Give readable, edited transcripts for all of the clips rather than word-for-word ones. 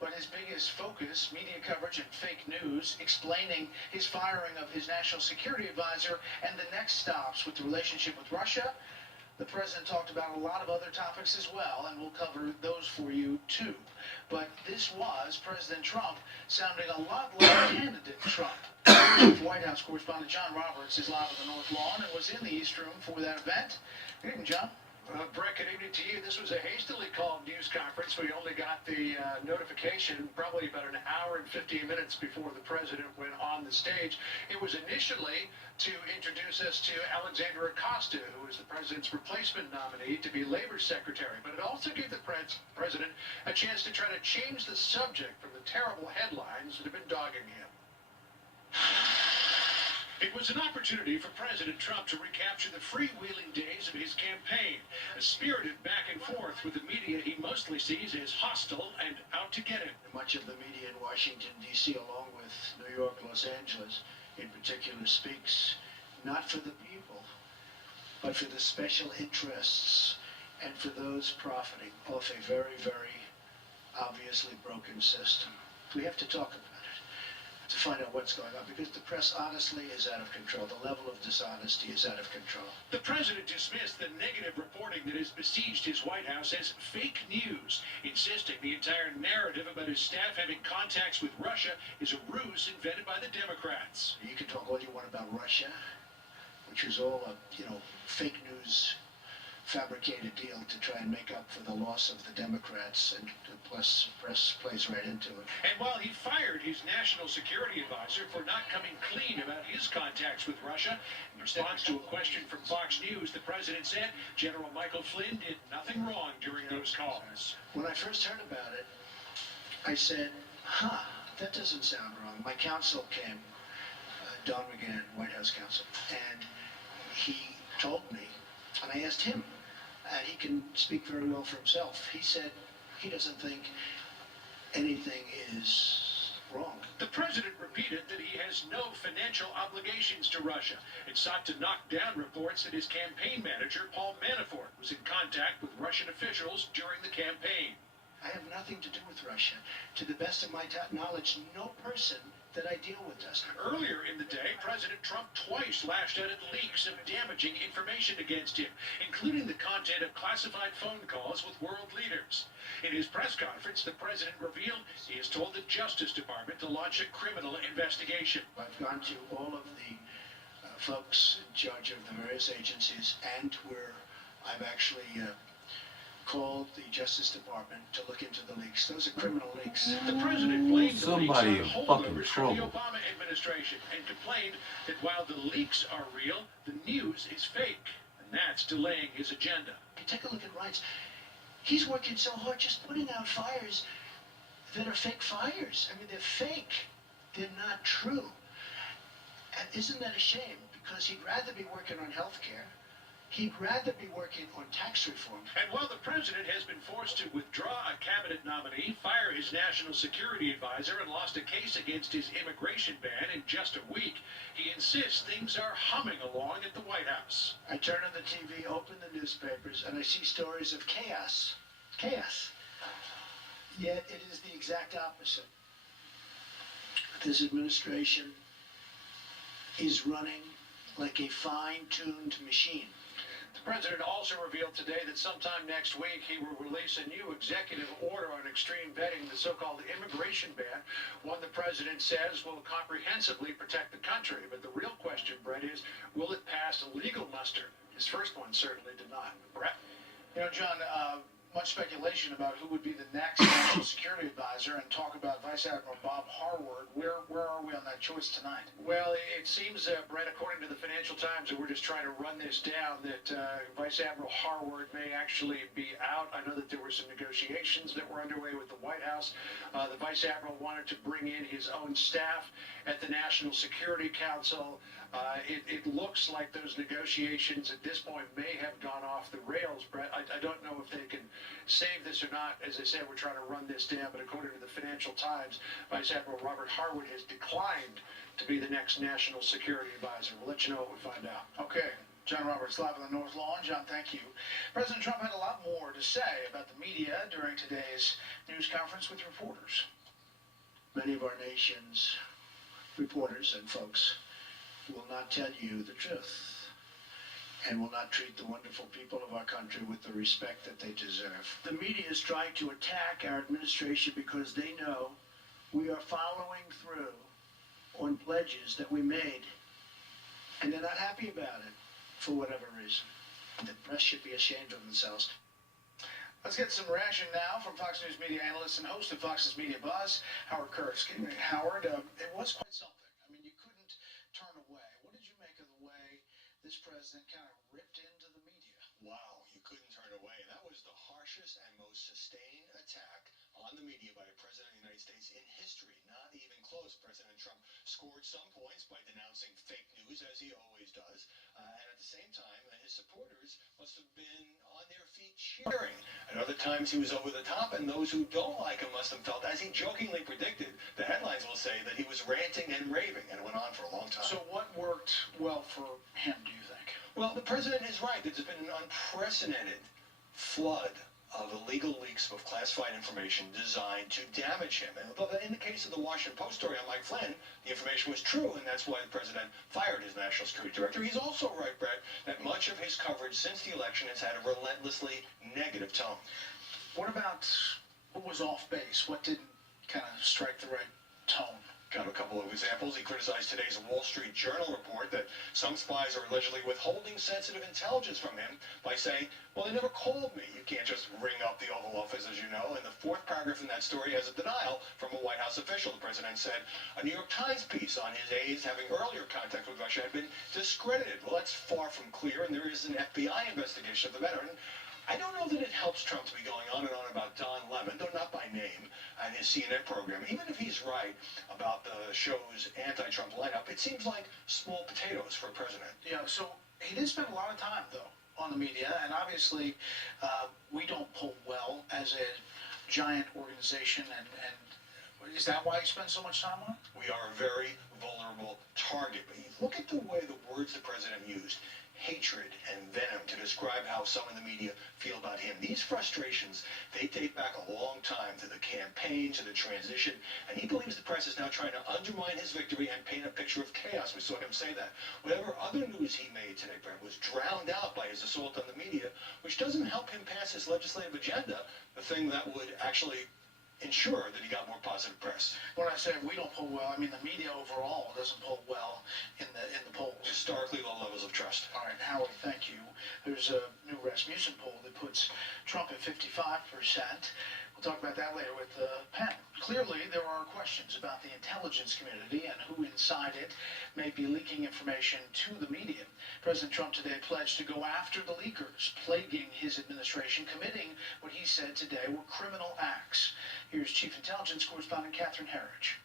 But his biggest focus, media coverage and fake news, explaining his firing of his national security advisor and the next stops with the relationship with Russia. The president talked about a lot of other topics as well, and we'll cover those for you too. But this was President Trump sounding a lot like candidate Trump. White House correspondent John Roberts is live on the North Lawn and was in the East Room for that event. Good evening, John. Brett, good evening to you. This was a hastily called news conference. We only got the notification probably about an hour and 15 minutes before the president went on the stage. It was initially to introduce us to Alexandria Acosta, who is the president's replacement nominee to be labor secretary. But it also gave the president a chance to try to change the subject from the terrible headlines that have been dogging him. It was an opportunity for President Trump to recapture the freewheeling days of his campaign, a spirited back and forth with the media he mostly sees as hostile and out to get him. Much of the media in Washington, D.C., along with New York, Los Angeles in particular, speaks not for the people, but for the special interests and for those profiting off a very, very obviously broken system. We have to talk about to find out what's going on, because the press honestly is out of control. The level of dishonesty is out of control. The president dismissed the negative reporting that has besieged his White House as fake news, insisting the entire narrative about his staff having contacts with Russia is a ruse invented by the Democrats. You can talk all you want about Russia, which is all a, fake news fabricated deal to try and make up for the loss of the Democrats, and plus press plays right into it. And while he fired his national security advisor for not coming clean about his contacts with Russia, in response to a question from Fox News, the president said General Michael Flynn did nothing wrong during those calls. When I first heard about it, I said, that doesn't sound wrong. My counsel came, Don McGahn, White House counsel, and he told me, and I asked him, and he can speak very well for himself. He said he doesn't think anything is wrong. The president repeated that he has no financial obligations to Russia and sought to knock down reports that his campaign manager, Paul Manafort, was in contact with Russian officials during the campaign. I have nothing to do with Russia. To the best of my knowledge, no person that I deal with does. Earlier in the day, President Trump twice lashed out at leaks of damaging information against him, including the content of classified phone calls with world leaders. In his press conference, the president revealed he has told the Justice Department to launch a criminal investigation. I've gone to all of the folks in charge of the various agencies, and where I've actually called the Justice Department to look into the leaks. Those are criminal leaks. The president blamed the leaks on fucking holdovers from the Obama administration and complained that while the leaks are real, the news is fake, and that's delaying his agenda. Take a look at Reince. He's working so hard just putting out fires that are fake fires. I mean, they're fake. They're not true. And isn't that a shame? Because he'd rather be working on health care. He'd rather be working on tax reform. And while the president has been forced to withdraw a cabinet nominee, fire his national security advisor, and lost a case against his immigration ban in just a week, he insists things are humming along at the White House. I turn on the TV, open the newspapers, and I see stories of chaos. Chaos. Yet it is the exact opposite. This administration is running like a fine-tuned machine. The president also revealed today that sometime next week he will release a new executive order on extreme vetting, the so-called immigration ban, one the president says will comprehensively protect the country. But the real question, Brett, is will it pass a legal muster? His first one certainly did not. Brett? John, much speculation about who would be the next national security advisor, and talk about Vice Admiral Bob Harward. Where are we on that choice tonight? Well, it seems, Brett, according to the Financial Times, that we're just trying to run this down, that Vice Admiral Harward may actually be out. I know that there were some negotiations that were underway with the White House. The Vice Admiral wanted to bring in his own staff at the National Security Council. It looks like those negotiations at this point may have gone off the rails, Brett. I don't know if they can save this or not. As I said, we're trying to run this down, but according to the Financial Times, Vice Admiral Robert Harwood has declined to be the next national security advisor. We'll let you know what we find out. Okay. John Roberts live on the North Lawn. John, thank you. President Trump had a lot more to say about the media during today's news conference with reporters. Many of our nation's reporters and folks will not tell you the truth and will not treat the wonderful people of our country with the respect that they deserve. The media is trying to attack our administration because they know we are following through on pledges that we made, and they're not happy about it for whatever reason. The press should be ashamed of themselves. Let's get some reaction now from Fox News media analyst and host of Fox's Media Buzz, Howard Kurtz. Howard, it was quite something. I mean, you couldn't turn away. What did you make of the way this president kind of ripped into the media? Wow, you couldn't turn away. That was the harshest and most sustained attack on the media by a president of the United States in history. Not even close. President Trump scored some points by denouncing fake news, as he always does. And at the same time, his supporters must have been on their feet cheering. At other times, he was over the top, and those who don't like him must have felt, as he jokingly predicted, the headlines will say that he was ranting and raving, and it went on for a long time. So what worked well for him, do you think? Well, the president is right. There's been an unprecedented flood of illegal leaks of classified information designed to damage him. And although in the case of the Washington Post story on Mike Flynn, the information was true, and that's why the president fired his national security director. He's also right, Brett, that much of his coverage since the election has had a relentlessly negative tone. What about what was off base? What didn't kind of strike the right tone? Got a couple of examples. He criticized today's Wall Street Journal report that some spies are allegedly withholding sensitive intelligence from him by saying, well, they never called me. You can't just ring up the Oval Office, as you know. And the fourth paragraph in that story has a denial from a White House official. The president said a New York Times piece on his aides having earlier contact with Russia had been discredited. Well, that's far from clear, and there is an FBI investigation of the matter. And I don't know that it helps Trump to be going on and on about Don Lemon, though not by name, and his CNN program. Even if he's right about the show's anti-Trump lineup, it seems like small potatoes for a president. Yeah, so he did spend a lot of time, though, on the media, and obviously we don't poll well as a giant organization, and is that why he spends so much time on it? We are a very vulnerable target. But you look at the way the words the president used, hatred and venom, to describe how some in the media feel about him. These frustrations, they date back a long time to the campaign, to the transition, and he believes the press is now trying to undermine his victory and paint a picture of chaos. We saw him say that. Whatever other news he made today, Brett, was drowned out by his assault on the media, which doesn't help him pass his legislative agenda, the thing that would actually ensure that he got more positive press. When I say we don't poll well, I mean the media overall doesn't poll well in the polls. Historically low levels of trust. All right, Howard, thank you. There's a new Rasmussen poll that puts Trump at 55%. We'll talk about that later with the panel. Clearly, there are questions about the intelligence community and who inside it may be leaking information to the media. President Trump today pledged to go after the leakers, plaguing his administration, committing what he said today were criminal acts. Here's Chief Intelligence Correspondent Catherine Herridge.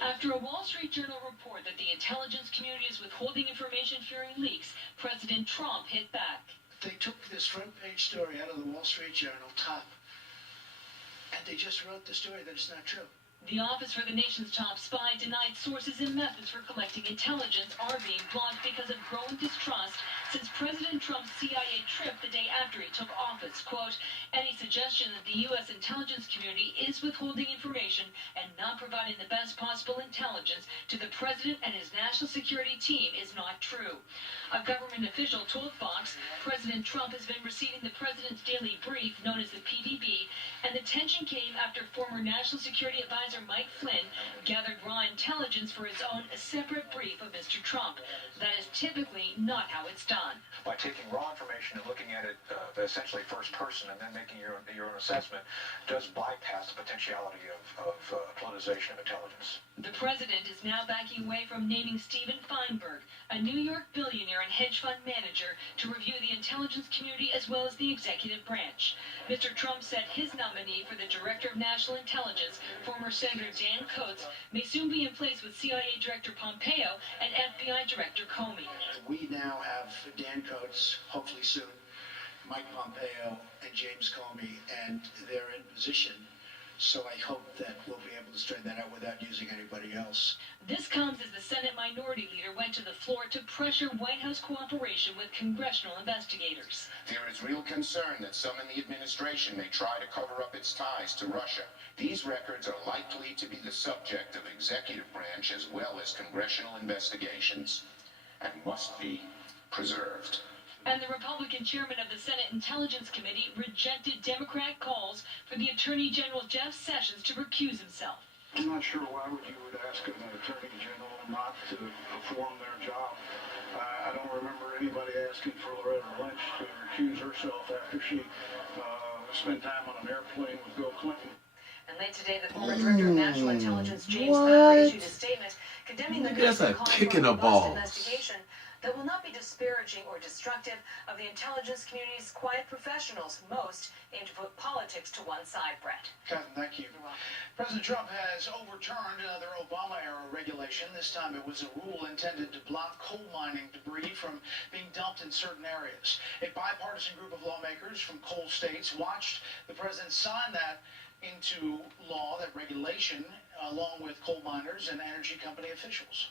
After a Wall Street Journal report that the intelligence community is withholding information fearing leaks, President Trump hit back. They took this front page story out of the Wall Street Journal, top, and they just wrote the story that it's not true. The Office for the Nation's Top Spy denied sources and methods for collecting intelligence are being blocked because of growing distrust since President Trump's CIA trip the day after he took office. Quote, any suggestion that the U.S. intelligence community is withholding information and not providing the best possible intelligence to the president and his national security team is not true. A government official told Fox President Trump has been receiving the president's daily brief, known as the PDB, and the tension came after former National Security Advisor Mike Flynn gathered raw intelligence for his own separate brief of Mr. Trump. That is typically not how it's done. By taking raw information and looking at it essentially first person and then making your own assessment does bypass the potentiality of politicization of intelligence. The president is now backing away from naming Steven Feinberg, a New York billionaire and hedge fund manager, to review the intelligence community as well as the executive branch. Mr. Trump said his nominee for the Director of National Intelligence, former Senator Dan Coats, may soon be in place with CIA Director Pompeo and FBI Director Comey. We now have Dan Coats, hopefully soon, Mike Pompeo, and James Comey, and they're in position So I hope that we'll be able to straighten that out without using anybody else. This comes as the Senate Minority Leader went to the floor to pressure White House cooperation with congressional investigators. There is real concern that some in the administration may try to cover up its ties to Russia. These records are likely to be the subject of executive branch as well as congressional investigations and must be preserved. And the Republican chairman of the Senate Intelligence Committee rejected Democrat calls for the Attorney General Jeff Sessions to recuse himself. I'm not sure why you would ask an attorney general not to perform their job. I don't remember anybody asking for Loretta Lynch to recuse herself after she spent time on an airplane with Bill Clinton. And late today, the former director of National Intelligence, James Clapper, issued a statement condemning the That's a kick in the balls. investigation that will not be disparaging or destructive of the intelligence community's quiet professionals, most aim to put politics to one side. Brett. Catherine, thank you. President Trump has overturned another Obama-era regulation. This time it was a rule intended to block coal mining debris from being dumped in certain areas. A bipartisan group of lawmakers from coal states watched the president sign that into law, that regulation, along with coal miners and energy company officials.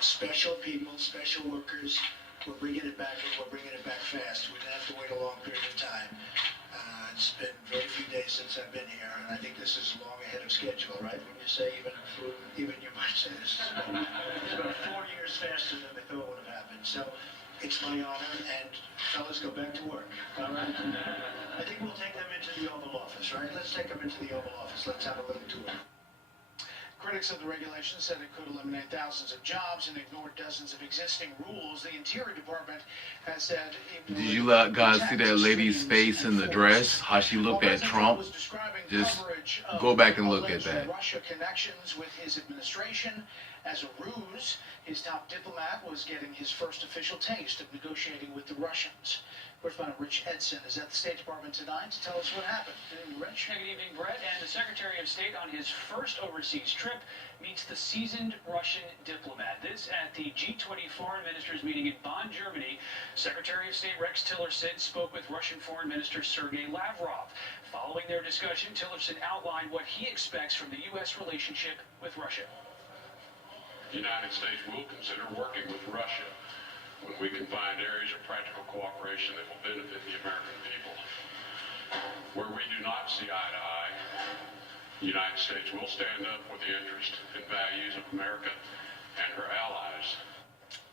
Special people, special workers, we're bringing it back, and we're bringing it back fast. We didn't have to wait a long period of time. It's been very few days since I've been here, and I think this is long ahead of schedule, right? When you say even you might say this is about 4 years faster than they thought would have happened. So it's my honor, and fellas, go back to work. All right? I think we'll take them into the Oval Office, right? Let's take them into the Oval Office. Let's have a little tour. Critics of the regulation said it could eliminate thousands of jobs and ignore dozens of existing rules. The Interior Department has said it Did you guys see that lady's face in the dress? How she looked at Trump? Just go back and look at that. Russia connections with his administration as a ruse. His top diplomat was getting his first official taste of negotiating with the Russians. Correspondent Rich Edson is at the State Department tonight to tell us what happened. Good evening, Rich. Good evening, Brett. And the Secretary of State on his first overseas trip meets the seasoned Russian diplomat. This at the G20 Foreign Ministers meeting in Bonn, Germany. Secretary of State Rex Tillerson spoke with Russian Foreign Minister Sergei Lavrov. Following their discussion, Tillerson outlined what he expects from the U.S. relationship with Russia. The United States will consider working with Russia when we can find areas of practical cooperation that will benefit the American people. Where we do not see eye to eye, the United States will stand up for the interest and values of America and her allies.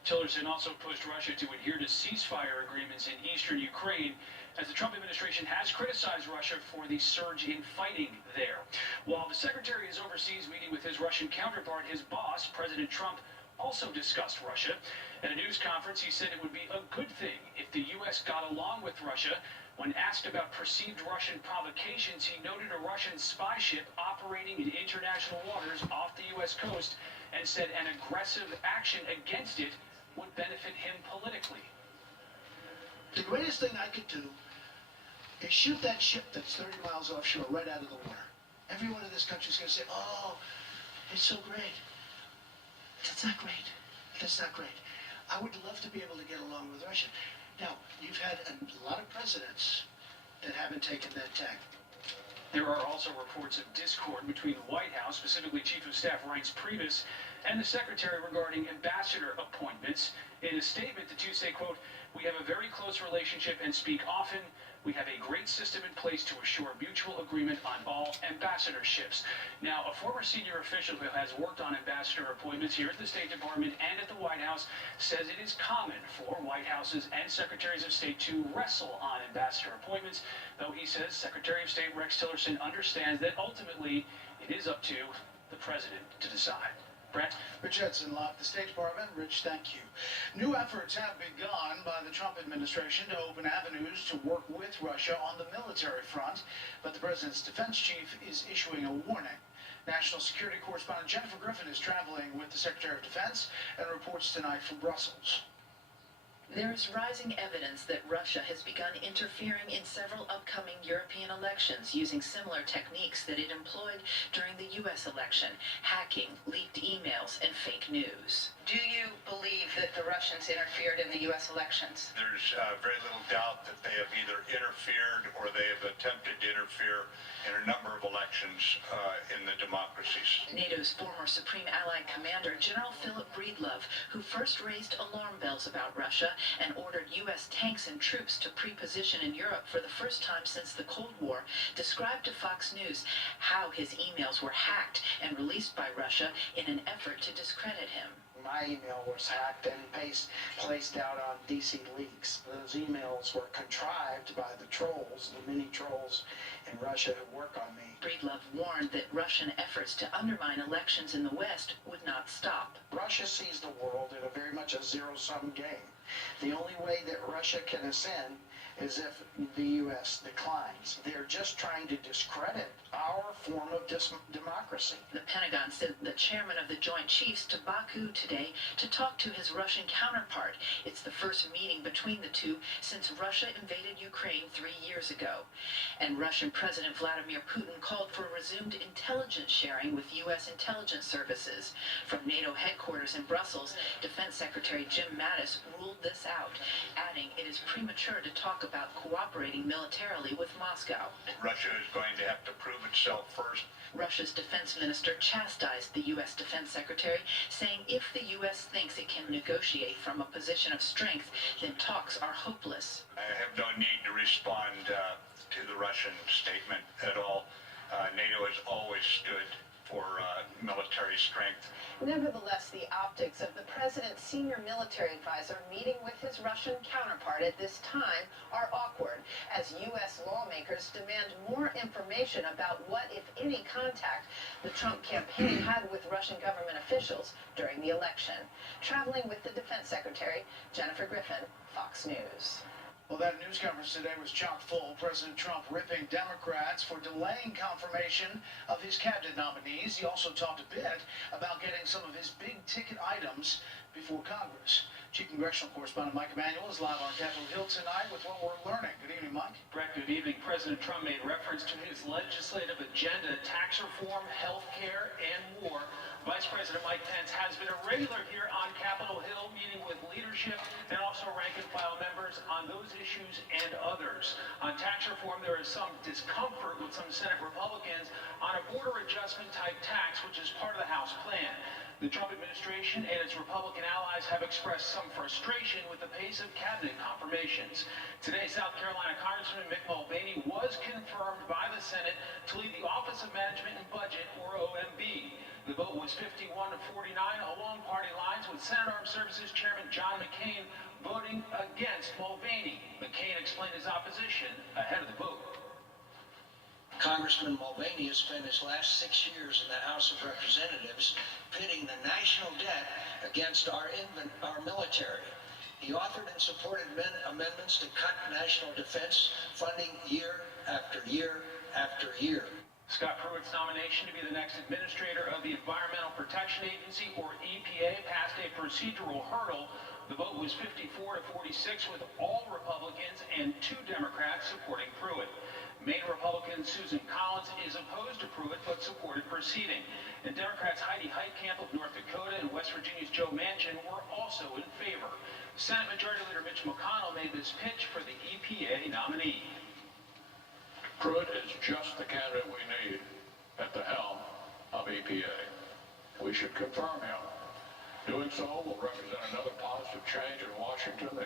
Tillerson also pushed Russia to adhere to ceasefire agreements in eastern Ukraine, as the Trump administration has criticized Russia for the surge in fighting there. While the secretary is overseas meeting with his Russian counterpart, his boss, President Trump, also discussed Russia. At a news conference, he said it would be a good thing if the U.S. got along with Russia. When asked about perceived Russian provocations, he noted a Russian spy ship operating in international waters off the U.S. coast and said an aggressive action against it would benefit him politically. The greatest thing I could do is shoot that ship that's 30 miles offshore right out of the water. Everyone in this country is going to say, oh, it's so great. That's not great. That's not great. I would love to be able to get along with Russia. Now, you've had a lot of presidents that haven't taken that tack. There are also reports of discord between the White House, specifically Chief of Staff Reince Priebus, and the Secretary regarding ambassador appointments. In a statement, the two say, quote, "We have a very close relationship and speak often. We have a great system in place to assure mutual agreement on all ambassadorships." Now, a former senior official who has worked on ambassador appointments here at the State Department and at the White House says it is common for White Houses and Secretaries of State to wrestle on ambassador appointments, though he says Secretary of State Rex Tillerson understands that ultimately it is up to the president to decide. Brett? Rich Edson, live at the State Department. Rich, thank you. New efforts have begun by the Trump administration to open avenues to work with Russia on the military front, but the president's defense chief is issuing a warning. National security correspondent Jennifer Griffin is traveling with the Secretary of Defense and reports tonight from Brussels. There is rising evidence that Russia has begun interfering in several upcoming European elections using similar techniques that it employed during the U.S. election: hacking, leaked emails, and fake news. Do you believe that the Russians interfered in the U.S. elections? There's very little doubt that they have either interfered or they have attempted to interfere in a number of elections in the democracies. NATO's former Supreme Allied Commander, General Philip Breedlove, who first raised alarm bells about Russia and ordered U.S. tanks and troops to pre-position in Europe for the first time since the Cold War, described to Fox News how his emails were hacked and released by Russia in an effort to discredit him. My email was hacked and placed out on DC Leaks. Those emails were contrived by the trolls, the many trolls in Russia who work on me. Breedlove warned that Russian efforts to undermine elections in the West would not stop. Russia sees the world in a very much a zero-sum game. The only way that Russia can ascend is if the U.S. declines. They're just trying to discredit our form of democracy. The Pentagon sent the chairman of the Joint Chiefs to Baku today to talk to his Russian counterpart. It's the first meeting between the two since Russia invaded Ukraine 3 years ago. And Russian President Vladimir Putin called for resumed intelligence sharing with U.S. intelligence services. From NATO headquarters in Brussels, Defense Secretary Jim Mattis ruled this out, adding it is premature to talk about cooperating militarily with Moscow. Russia is going to have to prove itself first. Russia's defense minister chastised the U.S. defense secretary, saying if the U.S. thinks it can negotiate from a position of strength, then talks are hopeless. I have no need to respond to the Russian statement at all. NATO has always stood for military strength. Nevertheless, the optics of the president's senior military advisor meeting with his Russian counterpart at this time are awkward, as U.S. lawmakers demand more information about what, if any, contact the Trump campaign had with Russian government officials during the election. Traveling with the defense secretary, Jennifer Griffin, Fox News. Well, that news conference today was chock full. President Trump ripping Democrats for delaying confirmation of his cabinet nominees. He also talked a bit about getting some of his big-ticket items before Congress. Chief Congressional Correspondent Mike Emanuel is live on Capitol Hill tonight with what we're learning. Good evening, Mike. Brett, good evening. President Trump made reference to his legislative agenda: tax reform, health care, and war. Vice President Mike Pence has been a regular here on Capitol Hill, meeting with leadership and also rank-and-file members on those issues and others. On tax reform, there is some discomfort with some Senate Republicans on a border adjustment-type tax, which is part of the House plan. The Trump administration and its Republican allies have expressed some frustration with the pace of cabinet confirmations. Today, South Carolina Congressman Mick Mulvaney was confirmed by the Senate to lead the Office of Management and Budget, or OMB. The vote was 51 to 49 along party lines, with Senate Armed Services Chairman John McCain voting against Mulvaney. McCain explained his opposition ahead of the vote. Congressman Mulvaney has spent his last 6 years in the House of Representatives pitting the national debt against our military. He authored and supported amendments to cut national defense funding year after year after year. Scott Pruitt's nomination to be the next administrator of the Environmental Protection Agency, or EPA, passed a procedural hurdle. The vote was 54 to 46, with all Republicans and 2 Democrats supporting Pruitt. Maine Republican Susan Collins is opposed to Pruitt but supported proceeding. And Democrats Heidi Heitkamp of North Dakota and West Virginia's Joe Manchin were also in favor. Senate Majority Leader Mitch McConnell made this pitch for the EPA nominee. Pruitt is just the candidate we need at the helm of EPA. We should confirm him. Doing so will represent another positive change in Washington that